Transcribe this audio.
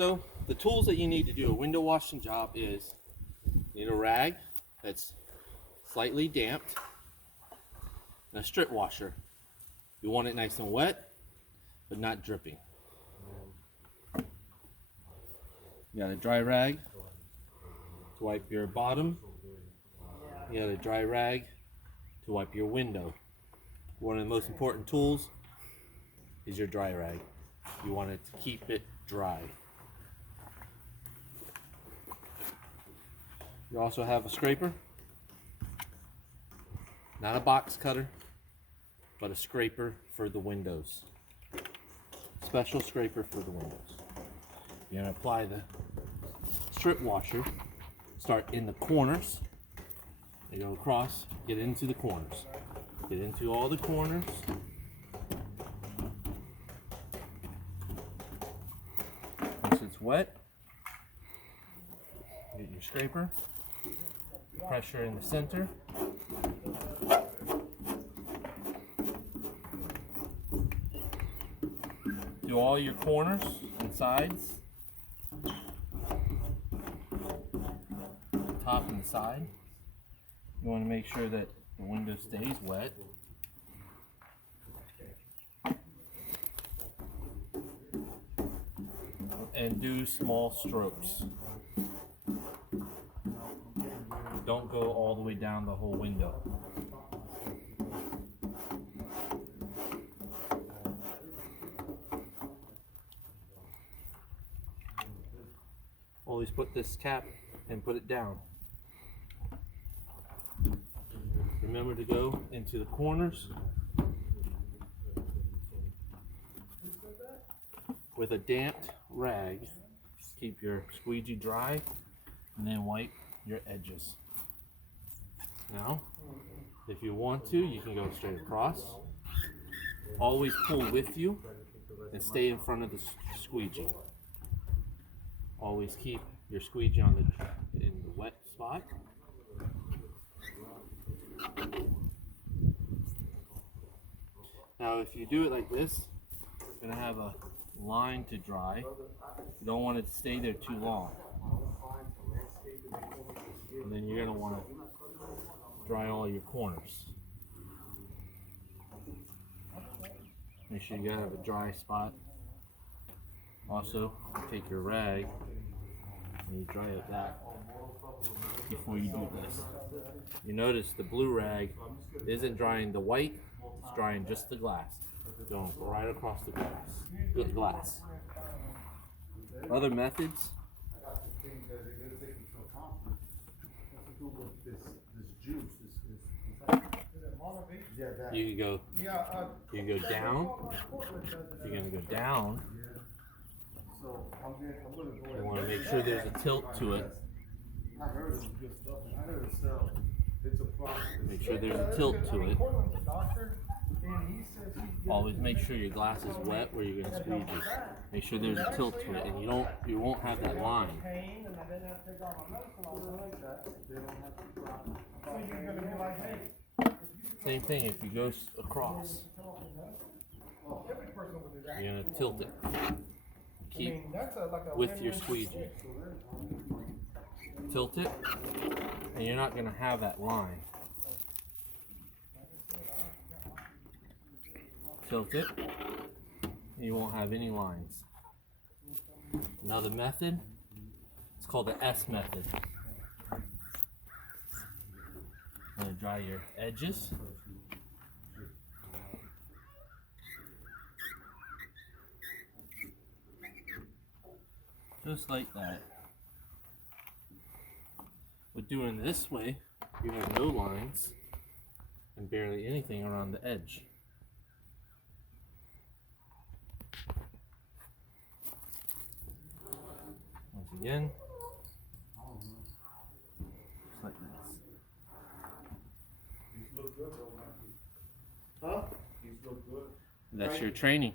So the tools that you need to do a window washing job is you need a rag that's slightly damped and a strip washer. You want it nice and wet but not dripping. You got a dry rag to wipe your bottom. You got a dry rag to wipe your window. One of the most important tools is your dry rag. You want it to keep it dry. You also have a scraper, not a box cutter, but a scraper for the windows. Special scraper for the windows. You're going to apply the strip washer, start in the corners, and go across, get into the corners. Get into all the corners. Once it's wet, get your scraper, pressure in the center. Do all your corners and sides, top and the side. You want to make sure that the window stays wet. And do small strokes. Don't go all the way down the whole window. Always put this cap and put it down. Remember to go into the corners with a damped rag. Keep your squeegee dry and then wipe your edges. Now, if you want to, you can go straight across. Always pull with you and stay in front of the squeegee. Always keep your squeegee in the wet spot. Now if you do it like this, you're going to have a line to dry. You don't want it to stay there too long. And then you're going to want to dry all your corners. Make sure you have a dry spot. Also, take your rag and you dry it back before you do this. You notice the blue rag isn't drying the white, it's drying just the glass. Going right across the glass. Other methods. You can go down. You're gonna go down. You want to make sure there's a tilt to it. Make sure there's a tilt to it. Always make sure your glass is wet where you're going to squeegee. Make sure there's a tilt to it, and you won't have that line. Same thing if you go across. You're going to tilt it. Keep with your squeegee. Tilt it, and you're not going to have that line. Tilt it, and you won't have any lines. Another method, it's called the S method. I'm going to dry your edges. Just like that. But doing this way, you have no lines and barely anything around the edge. Once again, just like this. Huh? These look good. That's your training.